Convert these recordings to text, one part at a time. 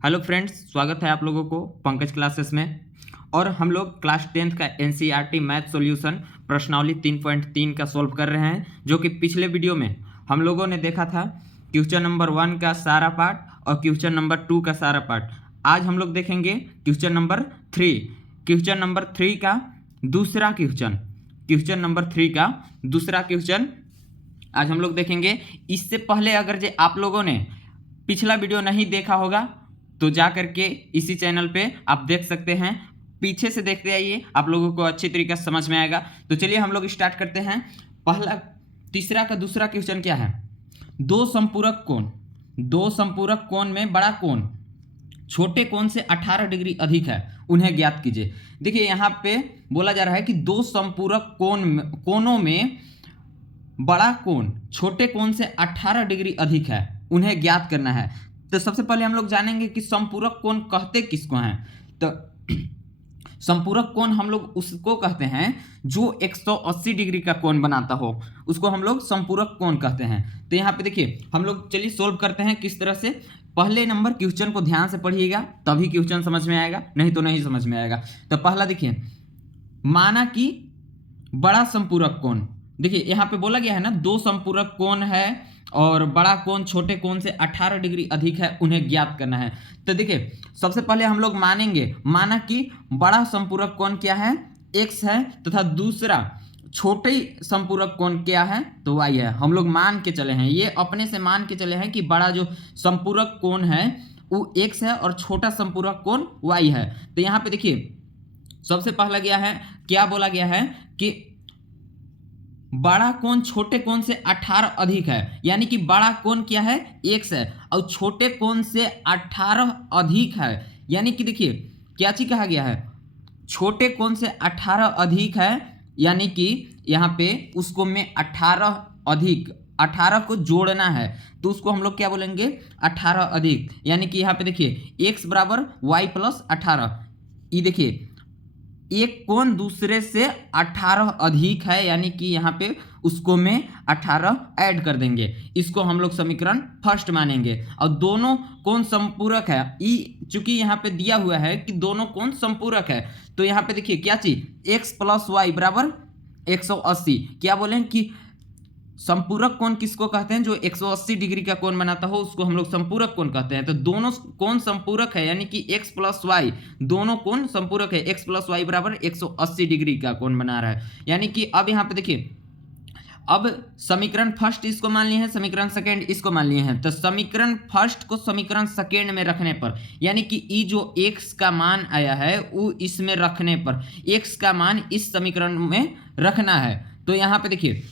Hello friends, स्वागत है आप लोगों को पंकज क्लासेस में। और हम लोग क्लास 10th का एनसीईआरटी मैथ सॉल्यूशन प्रश्नावली 3.3 का सॉल्व कर रहे हैं, जो कि पिछले वीडियो में हम लोगों ने देखा था क्वेश्चन नंबर 1 का सारा पार्ट और क्वेश्चन नंबर 2 का सारा पार्ट। आज हम लोग देखेंगे क्वेश्चन नंबर 3। क्वेश्चन नंबर 3 का दूसरा क्वेश्चन नंबर 3 का दूसरा क्वेश्चन आज हम लोग देखेंगे। इससे पहले अगर जो आप लोगों ने पिछला वीडियो नहीं देखा होगा तो जा करके इसी चैनल पे आप देख सकते हैं। पीछे से देखते आइए, आप लोगों को अच्छी तरीके से समझ में आएगा। तो चलिए हम लोग स्टार्ट करते हैं। तीसरा का दूसरा क्वेश्चन क्या है? दो संपूरक कोण में बड़ा कोण छोटे कोण से 18 डिग्री अधिक है, उन्हें ज्ञात कीजिए। देखिए यहाँ पे बोला जा रहा है कि दो संपूरक कोणों में बड़ा कोण छोटे कोण से 18 डिग्री अधिक है, उन्हें ज्ञात करना है। तो सबसे पहले हम लोग जानेंगे कि संपूरक कोण कहते किसको हैं। तो संपूरक कोण हम लोग उसको कहते हैं जो 180 डिग्री का कोण बनाता हो, उसको हम लोग संपूरक कोण कहते हैं। तो यहाँ पे देखिए हम लोग चलिए सोल्व करते हैं किस तरह से। पहले नंबर क्वेश्चन को ध्यान से पढ़िएगा, तभी क्वेश्चन समझ में आएगा, नहीं तो नहीं समझ में आएगा। तो पहला देखिए, माना कि बड़ा संपूरक कोण, देखिए यहाँ पे बोला गया है ना, दो संपूरक कोण है और बड़ा कोण छोटे कोण से 18 डिग्री अधिक है, उन्हें ज्ञात करना है। तो देखिए सबसे पहले हम लोग माना कि बड़ा संपूरक कोण क्या है, x है, तथा दूसरा छोटे संपूरक कोण क्या है, तो y है। हम लोग मान के चले हैं, ये अपने से मान के चले हैं कि बड़ा जो संपूरक कोण है वो x है और छोटा संपूरक कोण y है। तो यहाँ पे देखिए सबसे पहला गया है, क्या बोला गया है कि बड़ा कोण छोटे कोण से 18 अधिक है, यानी कि बड़ा कोण क्या है, x है, और छोटे कोण से 18 अधिक है। यानी कि देखिए क्या चीज कहा गया है, छोटे कोण से 18 अधिक है, यानी कि यहाँ पे उसको में 18 अधिक 18 को जोड़ना है, तो उसको हम लोग क्या बोलेंगे, 18 अधिक। यानी कि यहाँ पे देखिए x बराबर y प्लस 18। ये देखिए एक कोण दूसरे से 18 अधिक है, यानी कि यहाँ पे उसको में 18 ऐड कर देंगे, इसको हम लोग समीकरण फर्स्ट मानेंगे। और दोनों कोण संपूरक है, चूंकि यहाँ पे दिया हुआ है कि दोनों कोण संपूरक है, तो यहाँ पे देखिए क्या चीज, x प्लस वाई बराबर 180। क्या बोलें कि संपूरक कोण किसको कहते हैं, जो 180 डिग्री का कोण बनाता हो उसको हम लोग संपूरक कोण कहते हैं। तो दोनों कोण संपूरक है, यानी कि x प्लस वाई, दोनों कोण संपूरक है, x प्लस वाई बराबर 180 डिग्री का कोण बना रहा है। यानी कि अब यहाँ पे देखिए, अब समीकरण फर्स्ट इसको मान लिए हैं, समीकरण सेकेंड इसको मान लिए हैं। तो समीकरण फर्स्ट को समीकरण सेकेंड में रखने पर, यानी कि ई जो x का मान आया है वो इसमें रखने पर, x का मान इस समीकरण में रखना है। तो यहाँ पे देखिए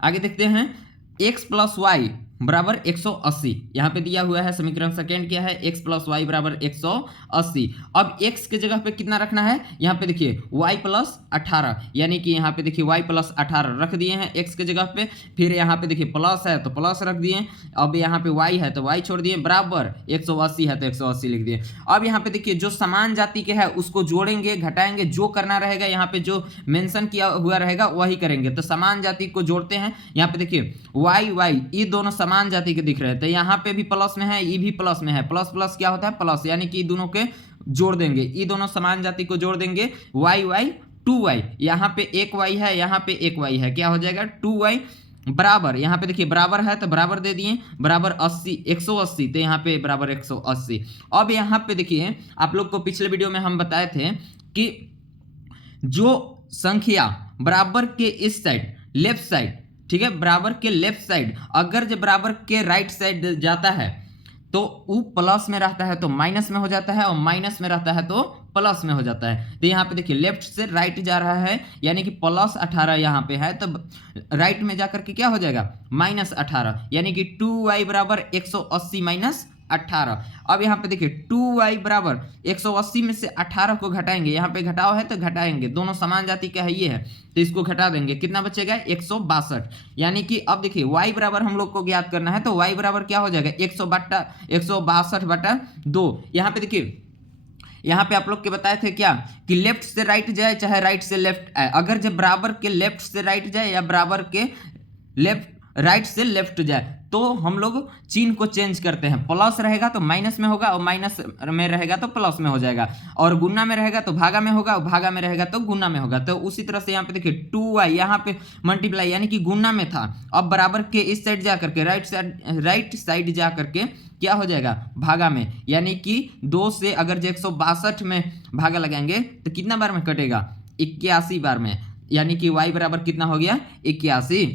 आगे देखते हैं, x प्लस वाई बराबर 180, यहाँ पे दिया हुआ है समीकरण सेकेंड क्या है, x प्लस वाई बराबर 180। अब x के जगह पे कितना रखना है, यहाँ पे देखिए y प्लस 18, यानी कि यहाँ पे देखिए y प्लस 18 रख दिए हैं x के जगह पे। फिर यहाँ पे देखिए प्लस है तो प्लस रख दिए, अब यहाँ पे y है तो y छोड़ दिए, बराबर 180 है तो 180 लिख दिए। अब यहाँ पे देखिए जो समान जाति के है उसको जोड़ेंगे घटाएंगे, जो करना रहेगा यहाँ पे जो मेंशन किया हुआ रहेगा वही करेंगे। तो समान जाति को जोड़ते हैं, यहाँ पे देखिए y ये दोनों समान जाति के दिख रहे हैं, तो यहाँ पे भी प्लस में है, ये भी प्लस में है, प्लस प्लस क्या होता है प्लस, यानी कि दोनों के जोड़ देंगे, ये दोनों समान जाति को जोड़ देंगे, y 2y, यहाँ पे एक y है, यहाँ पे एक y है, क्या हो जाएगा 2y बराबर, यहाँ पे देखिए बराबर है तो बराबर दे दिए, बराबर 80 180, तो यहाँ पे बराबर 180। अब यहाँ पे देखिए आप लोग को पिछले वीडियो में हम बताए थे कि जो संख्या बराबर के इस साइड लेफ्ट साइड, ठीक है, बराबर के लेफ्ट साइड अगर जब बराबर के राइट साइड जाता है तो वो प्लस में रहता है तो माइनस में हो जाता है, और माइनस में रहता है तो प्लस में हो जाता है। तो यहाँ पे देखिए लेफ्ट से राइट जा रहा है, यानी कि प्लस 18 यहाँ पे है, तो राइट में जाकर के क्या हो जाएगा माइनस 18, यानी कि 2y बराबर 180 माइनस 18। अब यहाँ पे देखिए 2y बराबर 180 में से 18 को घटाएंगे, यहाँ पे घटाव है तो घटाएंगे, दोनों समान जाति का है ये है, तो इसको घटा देंगे, कितना बचेगा 162। यानी कि अब देखिए y बराबर हम लोग को ज्ञात करना है, तो y बराबर क्या हो जाएगा 162/2। यहाँ पे देखिए यहाँ पे आप लोग के बताए थे क्या कि लेफ्ट से राइट जाए चाहे राइट से लेफ्ट आए, अगर जब बराबर के लेफ्ट से राइट जाए या बराबर के लेफ्ट राइट से लेफ्ट जाए तो हम लोग चिन्ह को चेंज करते हैं। प्लस रहेगा तो माइनस में होगा और माइनस में रहेगा तो प्लस में हो जाएगा, और गुना में रहेगा तो भागा में होगा और भागा में रहेगा तो गुना में होगा। तो उसी तरह से यहाँ पे देखिए 2y यहाँ पे मल्टीप्लाई यानी कि गुना में था, अब बराबर के इस साइड जा करके राइट साइड जा करके क्या हो जाएगा भागा में, यानी कि 2 से अगर जो 162 में भागा लगाएंगे तो कितना बार में कटेगा 81 बार में, यानी कि y बराबर कितना हो गया 81।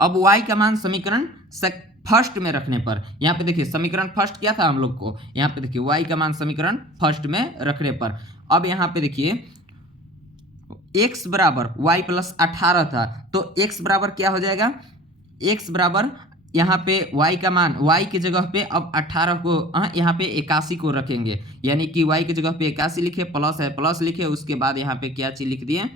अब y का मान समीकरण फर्स्ट में रखने पर, यहाँ पे देखिए समीकरण फर्स्ट क्या था हम लोग को, यहाँ पे देखिए y का मान समीकरण फर्स्ट में रखने पर, अब यहाँ पे देखिए x बराबर y प्लस 18 था, तो x बराबर क्या हो जाएगा, x बराबर यहाँ पे y का मान y की जगह पे अब 18 को यहाँ पे 81 को रखेंगे, यानी कि y की जगह पे 81 लिखे, प्लस है प्लस लिखे, उसके बाद यहाँ पे क्या चीज लिख दिए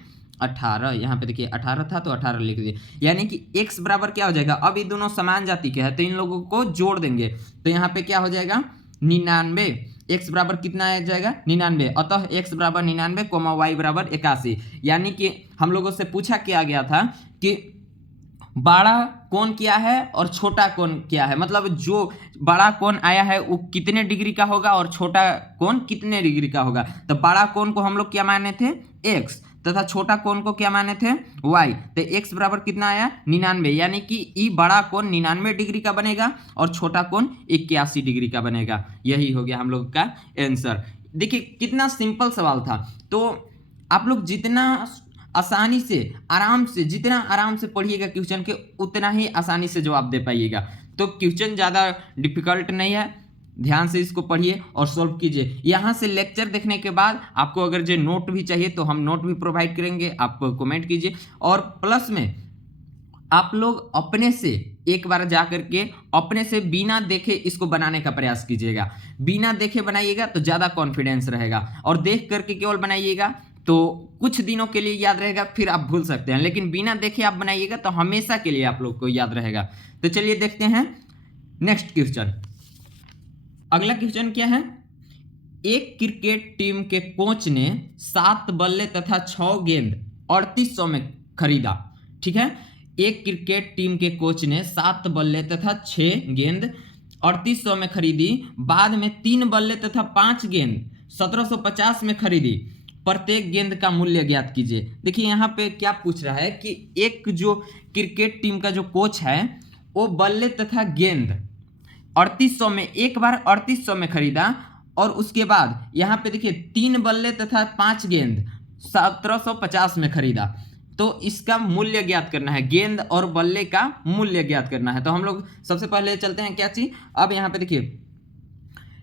18, यहाँ पे देखिए 18 था तो 18 लिख दिए, यानी कि x बराबर क्या हो जाएगा, अब ये दोनों समान जाति के हैं तो इन लोगों को जोड़ देंगे, तो यहाँ पे क्या हो जाएगा 99, x बराबर कितना आ जाएगा 99, अतः x बराबर 99, y बराबर 81, यानी कि हम लोगों से पूछा किया गया था कि बड़ा कोण क्या है और छोटा कोण क्या है, मतलब जो बड़ा कोण आया है वो कितने डिग्री का होगा और छोटा कोण कितने डिग्री का होगा। तो बड़ा कोण को हम लोग क्या माने थे x तथा छोटा कोण को क्या माने थे y, तो x बराबर कितना आया 99, यानी कि ई बड़ा कोण 99 डिग्री का बनेगा और छोटा कोण 81 डिग्री का बनेगा। यही हो गया हम लोग का आंसर। देखिए कितना सिंपल सवाल था, तो आप लोग जितना आसानी से आराम से जितना आराम से पढ़िएगा क्वेश्चन के उतना ही आसानी से जवाब दे पाइएगा। तो क्वेश्चन ज़्यादा डिफिकल्ट नहीं है, ध्यान से इसको पढ़िए और सॉल्व कीजिए। यहाँ से लेक्चर देखने के बाद आपको अगर जो नोट भी चाहिए तो हम नोट भी प्रोवाइड करेंगे, आप कमेंट कीजिए, और प्लस में आप लोग अपने से एक बार जा करके अपने से बिना देखे इसको बनाने का प्रयास कीजिएगा। बिना देखे बनाइएगा तो ज़्यादा कॉन्फिडेंस रहेगा, और देख करके केवल बनाइएगा तो कुछ दिनों के लिए याद रहेगा, फिर आप भूल सकते हैं, लेकिन बिना देखे आप बनाइएगा तो हमेशा के लिए आप लोग को याद रहेगा। तो चलिए देखते हैं नेक्स्ट क्वेश्चन। अगला क्वेश्चन क्या है, एक क्रिकेट टीम के कोच ने 7 बल्ले तथा 6 गेंद 3800 में खरीदा। ठीक है, एक क्रिकेट टीम के कोच ने 7 बल्ले तथा 6 गेंद 3800 में खरीदी, बाद में 3 बल्ले तथा 5 गेंद 1750 में खरीदी, प्रत्येक गेंद का मूल्य ज्ञात कीजिए। देखिए यहाँ पे क्या पूछ रहा है कि एक जो क्रिकेट टीम का जो कोच है वो बल्ले तथा गेंद 3800 में, एक बार 3800 में खरीदा, और उसके बाद यहाँ पे देखिए 3 बल्ले तथा 5 गेंद 1750 में खरीदा, तो इसका मूल्य ज्ञात करना है, गेंद और बल्ले का मूल्य ज्ञात करना है। तो हम लोग सबसे पहले चलते हैं क्या चीज, अब यहाँ पे देखिए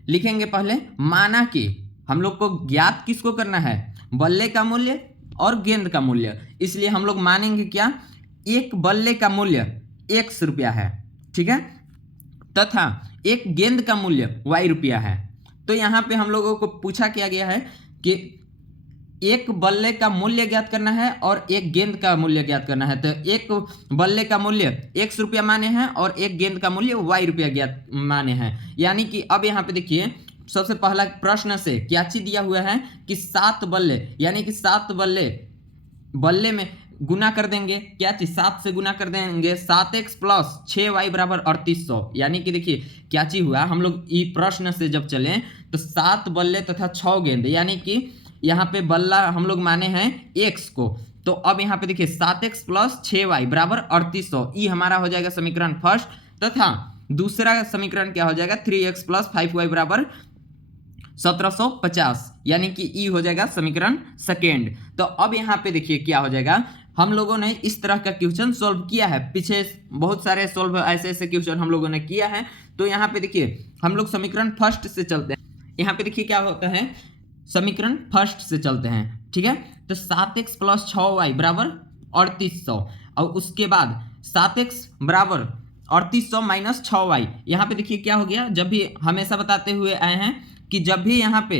लिखेंगे पहले माना कि हम लोग को ज्ञात किसको करना है, बल्ले का मूल्य और गेंद का मूल्य, इसलिए हम लोग मानेंगे क्या, एक बल्ले का मूल्य x रुपया है, ठीक है, तथा एक गेंद का मूल्य y रुपया है। तो यहाँ पे हम लोगों को पूछा किया गया है कि एक बल्ले का मूल्य ज्ञात करना है और एक गेंद का मूल्य ज्ञात करना है। तो एक बल्ले का मूल्य x रुपया माने हैं और एक गेंद का मूल्य y रुपया ज्ञात माने हैं, यानी कि अब यहाँ पे देखिए सबसे पहला प्रश्न से क्या चीज दिया हुआ है कि 7 बल्ले, यानी कि 7 बल्ले में गुना कर देंगे, क्या चीज 7 से गुना कर देंगे, 7x प्लस 6y बराबर 3800, यानी कि देखिए क्या चीज हुआ, हम लोग ये प्रश्न से जब चलें तो 7 बल्ले तथा 6 गेंद, यानी कि यहाँ पे बल्ला हम लोग माने हैं x को, तो अब यहाँ पे देखिए 7x प्लस 6y बराबर 3800, ये हमारा हो जाएगा समीकरण फर्स्ट, तथा दूसरा समीकरण क्या हो जाएगा 3x प्लस 5y बराबर 1750, यानी कि ई हो जाएगा समीकरण सेकेंड। तो अब यहाँ पे देखिए क्या हो जाएगा, हम लोगों ने इस तरह का क्वेश्चन सॉल्व किया है, पीछे बहुत सारे सॉल्व ऐसे क्वेश्चन हम लोगों ने किया है। तो यहाँ पे देखिए हम लोग समीकरण फर्स्ट से चलते हैं, यहाँ पे देखिए क्या होता है, समीकरण फर्स्ट से चलते हैं, ठीक है। तो 7x प्लस 6y बराबर 3800, और उसके बाद 7x बराबर 3800 माइनस 6y, यहाँ पे देखिए क्या हो गया, जब भी हमेशा बताते हुए आए हैं कि जब भी यहाँ पे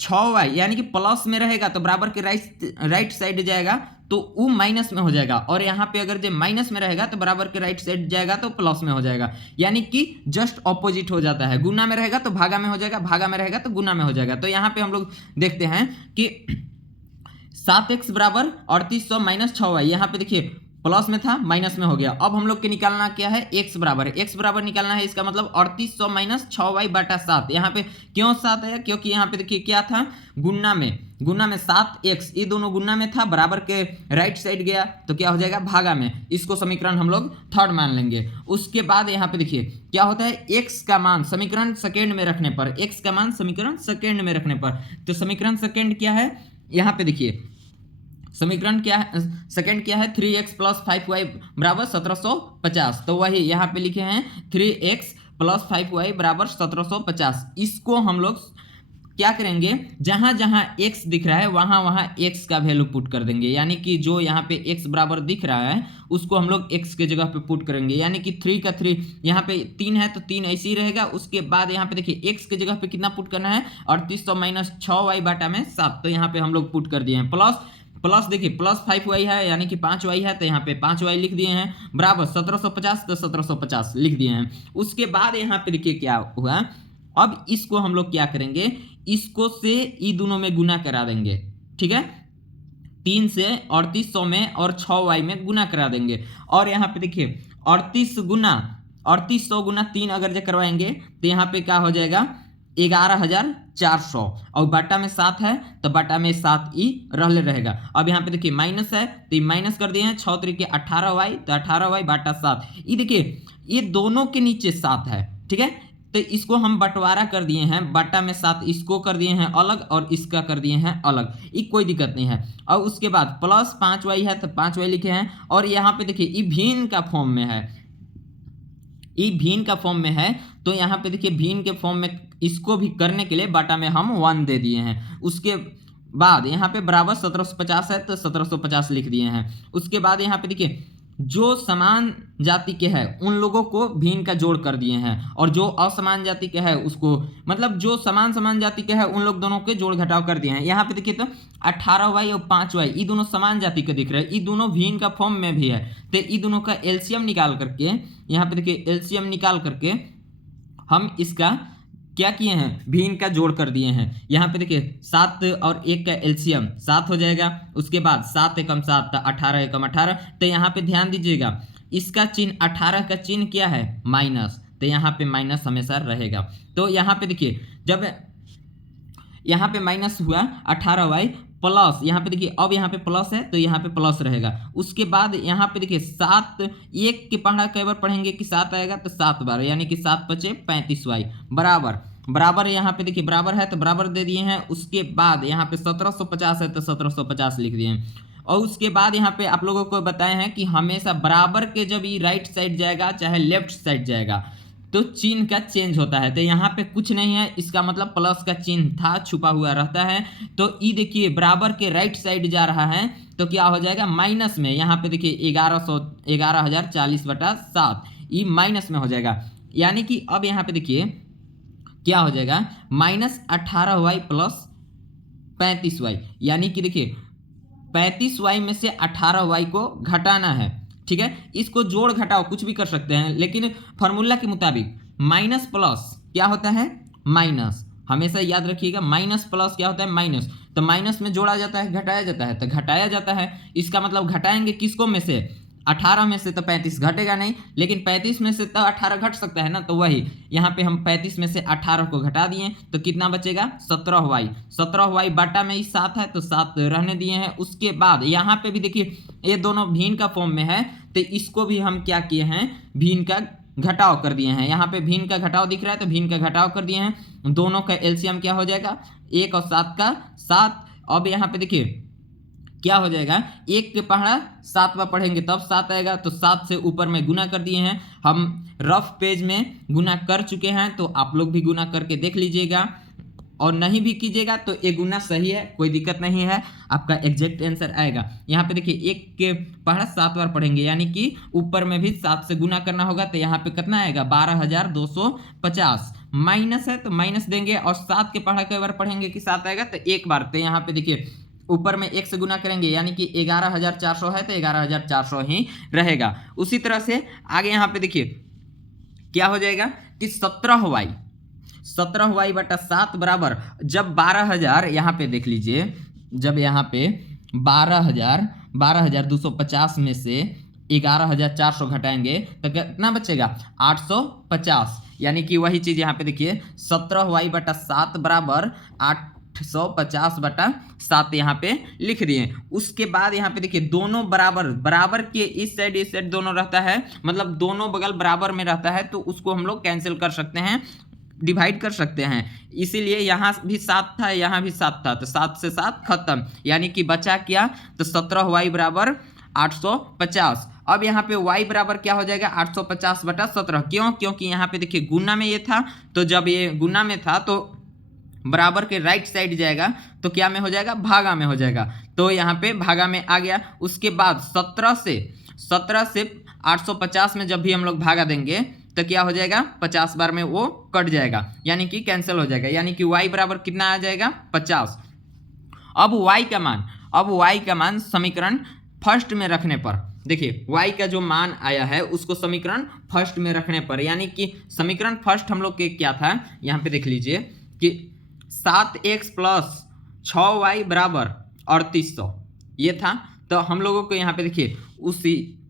6y यानी कि प्लस में रहेगा तो बराबर के राइट साइड जाएगा तो वो माइनस में हो जाएगा, और यहाँ पे अगर जो माइनस में रहेगा तो बराबर के राइट साइड जाएगा तो प्लस में हो जाएगा, यानी कि जस्ट ऑपोजिट हो जाता है, गुना में रहेगा तो भागा में हो जाएगा, भागा में रहेगा तो गुना में हो जाएगा। तो यहाँ पे हम लोग देखते हैं कि 7x बराबर 3800 माइनस 6y, यहाँ पे देखिए प्लस में था माइनस में हो गया। अब हम लोग के निकालना क्या है, x बराबर है, x बराबर निकालना है। इसका मतलब 3800 माइनस 6y बटा 7। यहाँ पे क्यों 7 है, क्योंकि यहाँ पे देखिए क्या था, गुन्ना में 7x, ये दोनों गुन्ना में था, बराबर के राइट साइड गया तो क्या हो जाएगा, भागा में। इसको समीकरण हम लोग थर्ड मान लेंगे। उसके बाद यहाँ पे देखिए क्या होता है, x का मान समीकरण सेकेंड में रखने पर, x का मान समीकरण सेकेंड में रखने पर, तो समीकरण सेकेंड क्या है, यहाँ पे देखिए समीकरण क्या है, सेकंड क्या है, 3x प्लस 5y बराबर 1750। तो वही यहाँ पे लिखे हैं 3x प्लस 5y बराबर 1750। इसको हम लोग क्या करेंगे, जहां जहां x दिख रहा है वहां वहां x का वैल्यू पुट कर देंगे। यानी कि जो यहाँ पे x बराबर दिख रहा है उसको हम लोग x के जगह पे पुट करेंगे। यानी कि 3 का 3 यहाँ पे 3 है तो 3 ऐसे ही रहेगा। उसके बाद यहाँ पे देखिए x के जगह पे कितना पुट करना है, 3800 माइनस 6y बटा में 7। तो यहाँ पे हम लोग पुट कर दिए हैं। प्लस देखिए प्लस 5y है यानी कि 5y है, तो यहाँ पे 5y लिख दिए हैं, बराबर 1750, तो 1750 लिख दिए हैं। उसके बाद यहाँ पे देखिए क्या हुआ, अब इसको हम लोग क्या करेंगे, इसको से ई दोनों में गुना करा देंगे, ठीक है, 3 से 3800 में और 6y में गुना करा देंगे। और यहाँ पे देखिए 3800 गुना 3 अगर जो करवाएंगे तो यहाँ पे क्या हो जाएगा, 11400, और बटा में 7 है तो बटा में 7 ही रहले रहेगा। अब यहाँ पे देखिए माइनस है तो माइनस कर दिए हैं, 6 तरीके 18y, तो 18y बटा 7। ये देखिए ये दोनों के नीचे 7 है, ठीक है, तो इसको हम बंटवारा कर दिए हैं, बटा में 7 इसको कर दिए हैं अलग और इसका कर दिए हैं अलग, ये कोई दिक्कत नहीं है। और उसके बाद प्लस 5y है तो 5y लिखे हैं। और यहाँ पे देखिए ये भिन्न का फॉर्म में है, ये भिन्न का फॉर्म में है, तो यहाँ पे देखिए भिन्न के फॉर्म में इसको भी करने के लिए बटा में हम 1 दे दिए हैं। उसके बाद यहाँ पे बराबर 1750 है तो 1750 लिख दिए हैं। उसके बाद यहाँ पे देखिए जो समान जाति के हैं उन लोगों को भिन्न का जोड़ कर दिए हैं, और जो असमान जाति के है उसको, मतलब जो समान जाति के है उन लोग दोनों के जोड़ घटाव कर दिए हैं। यहाँ पे देखिए तो 18y और 5y ये दोनों समान जाति के दिख रहे हैं, ये दोनों भिन्न का फॉर्म में भी है, तो ये दोनों का एलसीएम निकाल करके, यहाँ पे देखिए एलसीएम निकाल करके हम इसका क्या किए हैं, भिन्न का जोड़ कर दिए हैं। यहाँ पे देखिए 7 और 1 का एलसीएम 7 हो जाएगा। उसके बाद 7 एकम 7 तो 18 एकम 18। तो यहाँ पे ध्यान दीजिएगा इसका चिन्ह 18 का चिन्ह क्या है, माइनस, तो यहाँ पे माइनस हमेशा रहेगा। तो यहाँ पे देखिए जब यहाँ पे माइनस हुआ 18y प्लस, यहाँ पे देखिए अब यहाँ पे प्लस है तो यहाँ पे प्लस रहेगा। उसके बाद यहाँ पे देखिए 7, 1 के पढ़ा कई बार पढ़ेंगे कि 7 आएगा तो 7 बार, यानी कि 7 × 5 = 35y बराबर यहाँ पे देखिए बराबर है तो बराबर दे दिए हैं। उसके बाद यहाँ पे 1750 है तो 1750 लिख दिए हैं। और उसके बाद यहाँ पे आप लोगों को बताए हैं कि हमेशा बराबर के जब ये राइट साइड जाएगा चाहे लेफ्ट साइड जाएगा तो चिन्ह का चेंज होता है। तो यहाँ पे कुछ नहीं है, इसका मतलब प्लस का चिन्ह था छुपा हुआ रहता है। तो ये देखिए बराबर के राइट साइड जा रहा है तो क्या हो जाएगा, माइनस में। यहाँ पे देखिए 11040 बटा 7 ये माइनस में हो जाएगा। यानी कि अब यहाँ पे देखिए क्या हो जाएगा, -18y प्लस 35y, यानी कि देखिए 35y में से 18y को घटाना है, ठीक है। इसको जोड़ घटाओ कुछ भी कर सकते हैं, लेकिन फॉर्मूला के मुताबिक माइनस प्लस क्या होता है, माइनस, हमेशा याद रखिएगा माइनस प्लस क्या होता है, माइनस। तो माइनस में जोड़ा जाता है, घटाया जाता है, तो घटाया जाता है। इसका मतलब घटाएंगे किसको में से, 18 में से तो 35 घटेगा नहीं, लेकिन 35 में से तो 18 घट सकता है ना। तो वही यहाँ पे हम 35 में से 18 को घटा दिए तो कितना बचेगा, 17y बटा में ही 7 है तो 7 रहने दिए हैं। उसके बाद यहाँ पे भी देखिए ये दोनों भिन्न का फॉर्म में है तो इसको भी हम क्या किए हैं, भिन्न का घटाव कर दिए हैं। यहाँ पे भिन्न का घटाव दिख रहा है तो भिन्न का घटाव कर दिए हैं। दोनों का एलसीएम क्या हो जाएगा, 1 और 7 का 7। अब यहाँ पे देखिए क्या हो जाएगा, 1 के पढ़ा 7 बार पढ़ेंगे तब 7 आएगा, तो 7 से ऊपर में गुना कर दिए हैं। हम रफ पेज में गुना कर चुके हैं, तो आप लोग भी गुना करके देख लीजिएगा, और नहीं भी कीजिएगा तो ये गुना सही है, कोई दिक्कत नहीं है, आपका एग्जैक्ट आंसर आएगा। यहाँ पे देखिए 1 के पढ़ा 7 बार पढ़ेंगे, यानी कि ऊपर में भी 7 से गुना करना होगा, तो यहाँ पे कितना आएगा, 12250। माइनस है तो माइनस देंगे, और 7 के पढ़ा कई बार पढ़ेंगे कि 7 आएगा, तो 1 बार। तो यहाँ पे देखिए ऊपर में 1 से गुना करेंगे, यानी कि 11400 है तो 11400 ही रहेगा। उसी तरह से आगे यहाँ पे देखिए क्या हो जाएगा कि 17y बटा 7 बराबर, जब 12000 यहाँ पे देख लीजिए, जब यहाँ पे 12250 में से 11,400 घटाएंगे तो कितना बचेगा 850, यानी कि वही चीज़ यहाँ पे देखिए 17y/7 बराबर 850/7 यहाँ पे लिख दिए। उसके बाद यहाँ पे देखिए दोनों बराबर बराबर के इस साइड दोनों रहता है, मतलब दोनों बगल बराबर में रहता है, तो उसको हम लोग कैंसिल कर सकते हैं, डिवाइड कर सकते हैं। इसीलिए यहाँ भी 7 था, यहाँ भी 7 था, तो 7 से 7 खत्म, यानी कि बचा क्या, तो 17y बराबर 850। अब यहाँ पे y बराबर क्या हो जाएगा 850/17। क्यों? क्योंकि यहाँ पे देखिए गुना में ये था, तो जब ये गुना में था तो बराबर के राइट साइड जाएगा तो क्या में हो जाएगा, भागा में हो जाएगा, तो यहाँ पे भागा में आ गया। उसके बाद 17 से 850 में जब भी हम लोग भागा देंगे तो क्या हो जाएगा, 50 बार में वो कट जाएगा, यानी कि कैंसिल हो जाएगा, यानी कि y बराबर कितना आ जाएगा 50। अब y का मान समीकरण फर्स्ट में रखने पर, देखिए y का जो मान आया है उसको समीकरण फर्स्ट में रखने पर, यानी कि समीकरण फर्स्ट हम लोग के क्या था, यहाँ पे देख लीजिए कि 7x + 6y बराबर 3800 ये था। तो हम लोगों को यहाँ पे देखिए उसी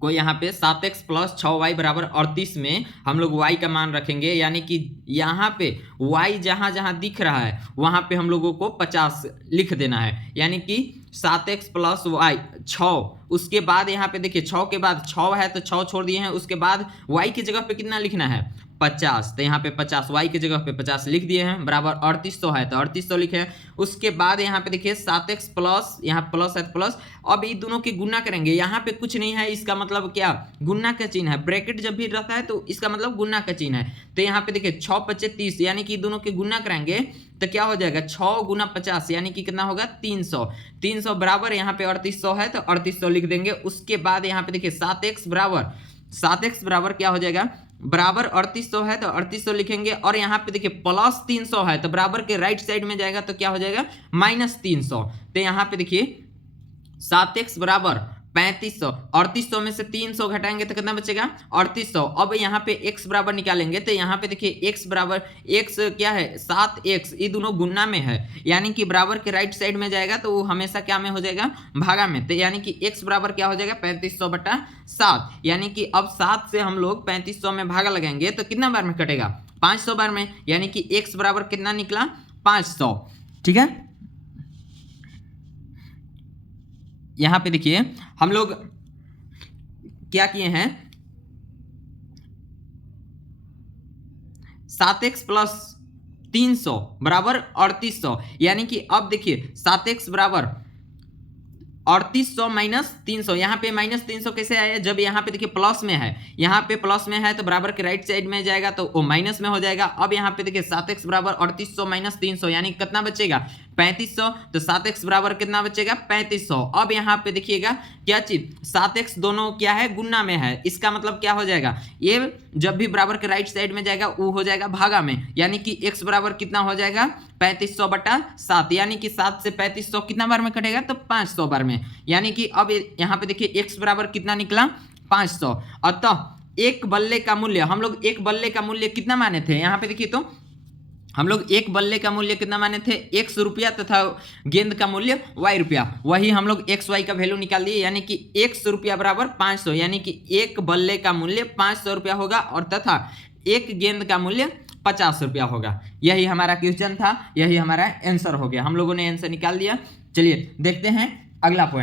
को यहाँ पे 7x + 6y बराबर 38 में हम लोग y का मान रखेंगे, यानी कि यहाँ पे y जहाँ जहाँ दिख रहा है वहाँ पे हम लोगों को 50 लिख देना है, यानी कि 7x + y 6। उसके बाद यहाँ पे देखिए 6 के बाद 6 है तो 6 छोड़ दिए हैं, उसके बाद y की जगह पे कितना लिखना है 50, तो यहाँ पे 50 y की जगह पे 50 लिख दिए हैं, बराबर 3800 है तो 3800 लिखे हैं। उसके बाद यहाँ पे देखिए 7x प्लस, यहाँ प्लस है तो प्लस, अब ये दोनों की गुना करेंगे, यहाँ पे कुछ नहीं है, इसका मतलब क्या, गुना का चिन्ह है, ब्रैकेट जब भी रहता है तो इसका मतलब गुना का चिन्ह है। तो यहाँ पे देखिए 6 × 5 = 30, यानी कि दोनों के गुना कराएंगे तो क्या हो जाएगा 6 × 50, यानी कि कितना होगा 300। 300 बराबर यहाँ पे 3800 है तो 3800 लिख देंगे। उसके बाद यहाँ पे देखिए 7x बराबर क्या हो जाएगा, बराबर 3800 है तो 3800 लिखेंगे, और यहाँ पे देखिए प्लस 300 है तो बराबर के राइट साइड में जाएगा तो क्या हो जाएगा -300। तो यहाँ पे देखिए 7x बराबर 3500, 3800 में से 300 घटाएंगे तो कितना बचेगा 3800। अब यहाँ पे x बराबर निकालेंगे तो यहाँ पे देखिए x बराबर, x क्या है 7x, ये दोनों गुना में है, यानी कि बराबर के राइट साइड में जाएगा तो वो हमेशा क्या में हो जाएगा, भागा में, तो यानी कि x बराबर क्या हो जाएगा 3500/7, यानी कि अब 7 से हम लोग 3500 में भागा लगाएंगे तो कितना बार में कटेगा 500 बार में, यानी कि x बराबर कितना निकला 500। ठीक है, यहां पे देखिए हम लोग क्या किए हैं, 7x + 300 बराबर 3800, यानी कि अब देखिए 7x बराबर 3800 - 300, यहाँ पे -300 कैसे आया, जब यहाँ पे देखिए प्लस में है, यहाँ पे प्लस में है तो बराबर के राइट साइड में जाएगा तो वो माइनस में हो जाएगा। अब यहाँ पे देखिए 7x बराबर 3800 - 300, यानी कितना बचेगा 3500, तो 7x बराबर कितना बचेगा 3500। अब यहाँ पे देखिएगा क्या चीज, 7x दोनों क्या है गुना में है, इसका मतलब क्या हो जाएगा, ये जब भी बराबर के राइट साइड में जाएगा वो हो जाएगा भागा में, यानी कि x बराबर कितना हो जाएगा 3500/7, यानी कि 7 से 3500 कितना बार में कटेगा तो 500 बार में, यानी कि अब यहाँ पे देखिए x बराबर कितना निकला 500। अतः एक बल्ले का मूल्य, हम लोग एक बल्ले का मूल्य कितना माने थे, यहाँ पे देखिए तो हम लोग एक बल्ले का मूल्य कितना माने थे x रुपया तथा गेंद का मूल्य y रुपया, वही हम लोग x y का वैल्यू निकाल दिए, यानी कि x रुपया बराबर 500, यानी कि एक बल्ले का मूल्य 500 रुपया होगा और तथा एक गेंद का मूल्य 50 रुपया होगा। यही हमारा क्वेश्चन था, यही हमारा आंसर हो गया, हम लोगों ने आंसर निकाल दिया। चलिए देखते हैं अगला पॉइंट।